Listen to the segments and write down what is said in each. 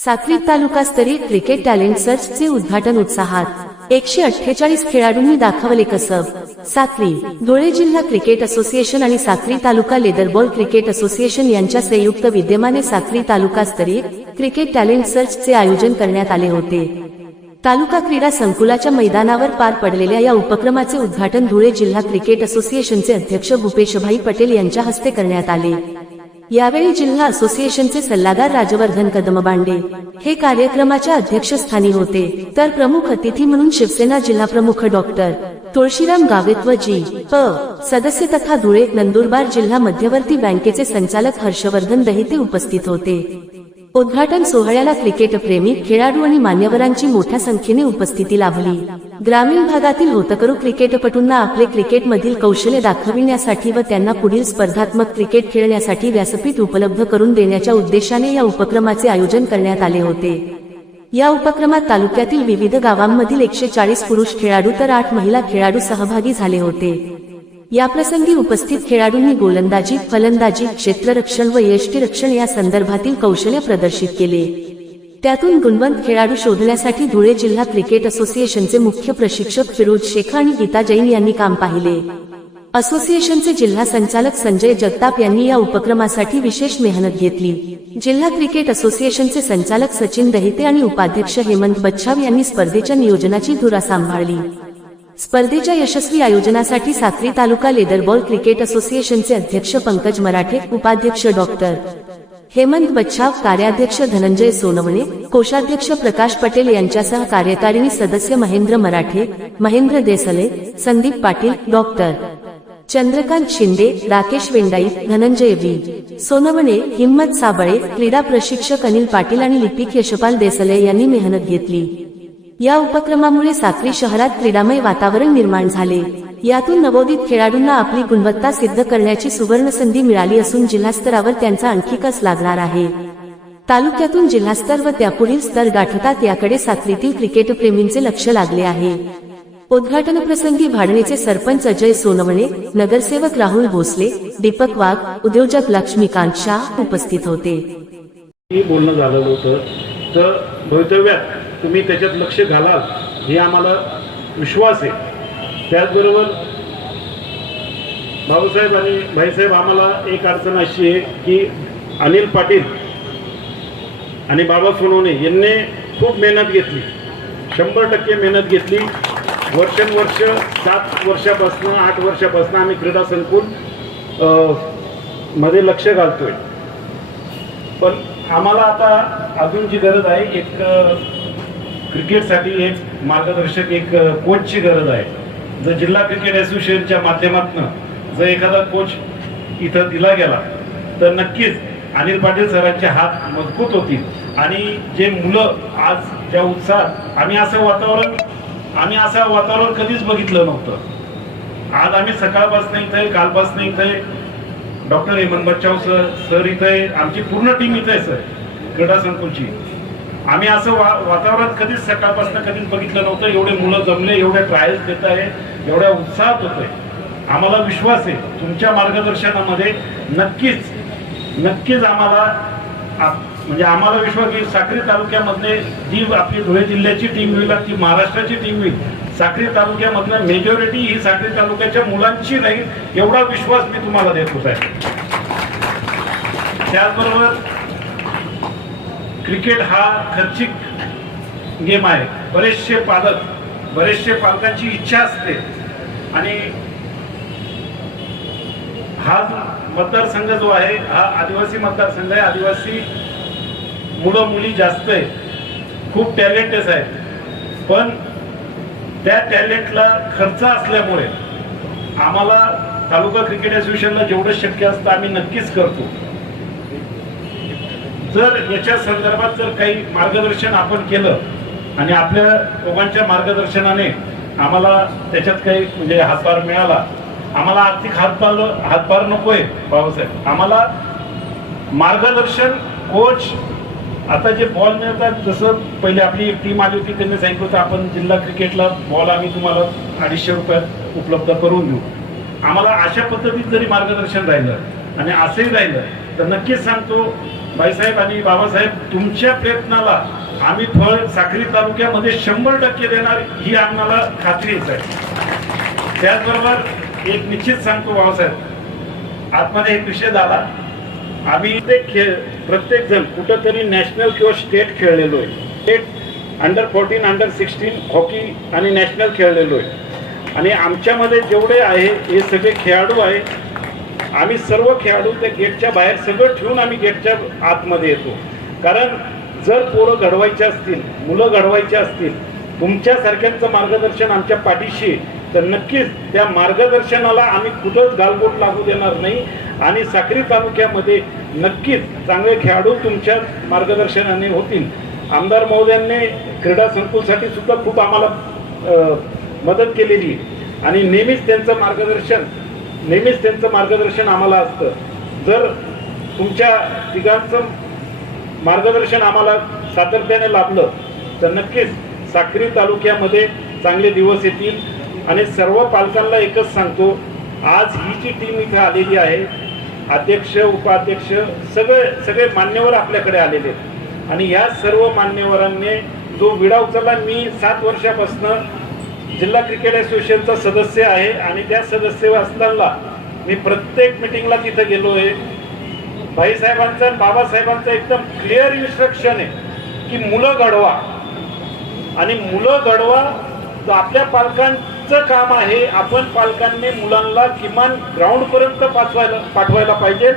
साक्री तालुकास्तरीय cricket talent सर्चचे उद्घाटन उत्साहात 148 खेळाडूंनी दाखवले कसब। साक्री धुळे जिल्हा क्रिकेट असोसिएशन आणि साक्री तालुका लेदरबॉल क्रिकेट असोसिएशन यांच्या संयुक्त विद्यमाने साक्री तालुकास्तरीय क्रिकेट टॅलेंट सर्चचे आयोजन करण्यात आले होते। तालुका क्रीडा संकुलाच्या मैदानावर पार पडलेल्या या उपक्रमाचे उद्घाटन धुळे जिल्हा क्रिकेट असोसिएशनचे अध्यक्ष भूपेशभाई पटेल यांच्या हस्ते करण्यात आले। यावेळी जिल्हा असोसिएशनचे सल्लागार राजवर्धन कदमबांडे हे कार्यक्रमाच्या अध्यक्षस्थानी होते, तर प्रमुख अतिथी म्हणून शिवसेना जिल्हाप्रमुख डॉक्टर तुळशीराम गावित व जी.प. सदस्य तथा धुळे नंदुरबार जिल्हा मध्यवर्ती बँकेचे संचालक हर्षवर्धन दहिते उपस्थित होते। उद्घाटन सोहळ्याला क्रिकेट प्रेमी खेळाडू आणि मान्यवरांची मोठ्या संख्येने उपस्थिती लाभली। ग्रामीण भागातील होतकरू क्रिकेटपटूंना आपले क्रिकेटमधील कौशल्य दाखविण्यासाठी व त्यांना पुढील स्पर्धात्मक क्रिकेट खेळण्यासाठी व्यासपीठ उपलब्ध करून देण्याच्या उद्देशाने या उपक्रमाचे आयोजन करण्यात आले होते। या उपक्रमात तालुक्यातील विविध गावांमधील 140 पुरुष खेळाडू तर 8 महिला खेळाडू सहभागी झाले होते। याप्रसंगी उपस्थित खेळाडूंनी गोलंदाजी, फलंदाजी, क्षेत्ररक्षण व यष्टिरक्षण या संदर्भातील कौशल्य प्रदर्शित केले। त्यातून गुणवंत खेळाडू शोधण्यासाठी धुळे जिल्हा क्रिकेट असोसिएशनचे मुख्य प्रशिक्षक फिरोज शेख आणि गीता जैन यांनी काम पाहिले। असोसिएशनचे जिल्हा संचालक संजय जगताप यांनी या उपक्रमासाठी विशेष मेहनत घेतली। जिल्हा क्रिकेट असोसिएशनचे संचालक सचिन दहिते आणि उपाध्यक्ष हेमंत बच्छाव यांनी स्पर्धेच्या नियोजनाची धुरा सांभाळली। स्पर्धेच्या यशस्वी आयोजनासाठी साक्री तालुका लेदरबॉल क्रिकेट असोसिएशनचे अध्यक्ष पंकज मराठे, उपाध्यक्ष डॉक्टर हेमंत बच्छाव, कार्याध्यक्ष धनंजय सोनवणे, कोषाध्यक्ष प्रकाश पटेल यांच्यासह कार्यकारिणी सदस्य महेंद्र मराठे, महेंद्र देसले, संदीप पाटील, डॉक्टर चंद्रकांत शिंदे, राकेश वेंडाई, धनंजय व्ही. सोनवणे, हिम्मत साबळे, क्रीडा प्रशिक्षक अनिल पाटील आणि लिपिक यशपाल देसले यांनी मेहनत घेतली। या उपक्रमामुळे साक्री शहरात क्रीडामय वातावरण निर्माण झाले। यातून नवोदित खेळाडूंना आपली गुणवत्ता सिद्ध करण्याची सुवर्ण संधी मिळाली असून जिल्हास्तरावर त्यांचा आणखी कस लागणार आहे। तालुक्यातून जिल्हास्तर व त्यापुढील स्तर गाठतात याकडे साक्रीतील क्रिकेटप्रेमींचे लक्ष लागले आहे। उद्घाटन प्रसंगी भाडणीचे सरपंच अजय सोनवणे, नगरसेवक राहुल भोसले, दीपक वाघ, उद्योजक लक्ष्मीकांत शाह उपस्थित होते। बोलणं झालं होतं तर भवितव्यात तुम्ही त्याच्यात लक्ष घालाल हे आम्हाला विश्वास आहे। त्याचबरोबर भाऊसाहेब आणि भाईसाहेब, आम्हाला एक अडचण अशी आहे की अनिल पाटील आणि बाबा सोनवणे यांनी खूप मेहनत घेतली, 100% मेहनत घेतली। वर्षानुवर्ष 7 वर्षापासून 8 वर्षापासून आम्ही क्रीडा संकुल मध्ये लक्ष घालतोय, पण आम्हाला आता अजून जी गरज आहे एक क्रिकेटसाठी एक मार्गदर्शक, एक कोचची गरज आहे। जर जिल्हा क्रिकेट असोसिएशनच्या माध्यमातून जर एखादा कोच इथं दिला गेला तर नक्कीच अनिल पाटील सरांचे हात मजबूत होतील आणि जे मुलं आज ज्या उत्साहात आम्ही असं वातावरण कधीच बघितलं नव्हतं। आज आम्ही सकाळपासून इथे, कालपासून इथे, डॉक्टर हेमंत बच्छाव सर इथे, आमची पूर्ण टीम इथे आहे सर क्रीडा संकुलची। आम्ही असं वातावरण कधीच सकाळपासून कधीच बघितलं नव्हतं। एवढे मुलं जमले, एवढे ट्रायल्स देत आहे, एवढ्या उत्साहात होते। आम्हाला विश्वास आहे तुमच्या मार्गदर्शनामध्ये नक्कीच आम्हाला विश्वास की साक्री तालुक्यामधले जी आपली धुळे जिल्ह्याची टीम होईल, ती महाराष्ट्राची टीम होईल। साक्री तालुक्यामधलं मेजॉरिटी ही साक्री तालुक्याच्या मुलांची राहील एवढा विश्वास मी तुम्हाला देत होता। त्याचबरोबर क्रिकेट हा खर्चिक गेम आहे। बरेचसे पालकांची इच्छा असते आणि हा मतदारसंघ जो आहे हा आदिवासी मतदारसंघ आहे। आदिवासी मुलं मुली जास्त आहे, खूप टॅलेंटेड आहेत, पण त्या टॅलेंटला खर्च असल्यामुळे आम्हाला तालुका क्रिकेट असोसिएशनला जेवढं शक्य असतं आम्ही नक्कीच करतो। जर याच्या संदर्भात जर काही मार्गदर्शन आपण केलं आणि आपल्या दोघांच्या मार्गदर्शनाने आम्हाला त्याच्यात काही म्हणजे हातभार मिळाला, आम्हाला आर्थिक हातभार नकोय बाबासाहेब, आम्हाला मार्गदर्शन, कोच, आता जे बॉल मिळतात, जसं पहिले आपली एक टीम आली होती त्यांनी सांगितलं होतं आपण जिल्हा क्रिकेटला बॉल आम्ही तुम्हाला 250 रुपयात उपलब्ध करून देऊ। आम्हाला अशा पद्धतीत जरी मार्गदर्शन राहिलं आणि असंही राहिलं तर नक्कीच सांगतो भाईसाहेब आणि बाबासाहेब, तुमच्या प्रयत्नाला आम्ही फळ साक्री तालुक्यामध्ये 100% देणार ही आम्हाला खात्रीच आहे. त्याचबरोबर एक निश्चित सांगतो बाबासाहेब, आतमध्ये एक विषय झाला, आम्ही प्रत्येक जण कुठंतरी नॅशनल किंवा स्टेट खेळलेलो आहे. स्टेट अंडर-14 अंडर-16 हॉकी आणि नॅशनल खेळलेलो आहे. आणि आमच्यामध्ये जेवढे आहे हे सगळे खेळाडू आहे. आम्ही सर्व खेळाडू त्या गेटच्या बाहेर सगळं ठेवून आम्ही गेटच्या आतमध्ये येतो. कारण जर पोरं घडवायचे असतील, मुलं घडवायचे असतील, तुमच्यासारख्यांचं मार्गदर्शन आमच्या पाठीशी, तर नक्कीच त्या मार्गदर्शनाला आम्ही कुठंच गालबोट लागू देणार नाही. आणि साक्री तालुक्यामध्ये नक्कीच चांगले खेळाडू तुमच्या मार्गदर्शनाने होतील. आमदार महोदयांनी क्रीडा संकुलसाठी सुद्धा खूप आम्हाला मदत केलेली आणि नेहमीच त्यांचं मार्गदर्शन आम्हाला असतं. जर तुमच्या तिघांचं मार्गदर्शन आम्हाला सातत्याने लाभलं तर नक्कीच साक्री तालुक्यामध्ये चांगले दिवस येतील. आणि सर्व पालकांना एकच सांगतो, आज ही जी टीम इथे आलेली आहे, अध्यक्ष उपाध्यक्ष सगळे मान्यवर आपल्याकडे आलेले आहेत. आणि या सर्व मान्यवरांनी जो विडा उचलला, मी 7 वर्षापासून जिल्हा क्रिकेट असोसिएशनचा सदस्य आहे आणि त्या सदस्य असताना मी प्रत्येक मिटिंगला तिथे गेलो आहे. भाईसाहेबांचा आणि बाबासाहेबांचा एकदम क्लिअर इन्स्ट्रक्शन आहे की मुलं घडवा. आणि मुलं घडवा तर आपल्या पालकांचं काम आहे. आपण पालकांनी मुलांना किमान ग्राउंडपर्यंत पाठवायला पाहिजे.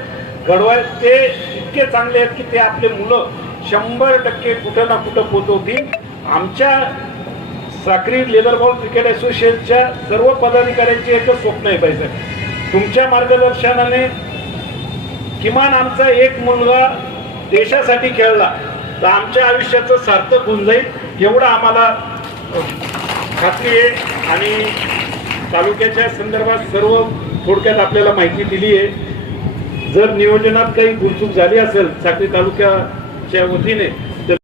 ते इतके चांगले आहेत की ते आपले मुलं 100% कुठं ना कुठं पोहोचवतील. आमच्या साक्री लेदरबॉल क्रिकेट असोसिएशनच्या सर्व पदाधिकाऱ्यांचे एकच स्वप्न आहे पाहिजे, तुमच्या मार्गदर्शनाने किमान आमचा एक मुलगा देशासाठी खेळला तर आमच्या आयुष्याचं सार्थक होऊन जाईल एवढं आम्हाला खात्री आहे. आणि तालुक्याच्या संदर्भात सर्व थोडक्यात आपल्याला माहिती दिली आहे. जर नियोजनात काही गुरचूक झाली असेल साक्री तालुक्याच्या वतीने तर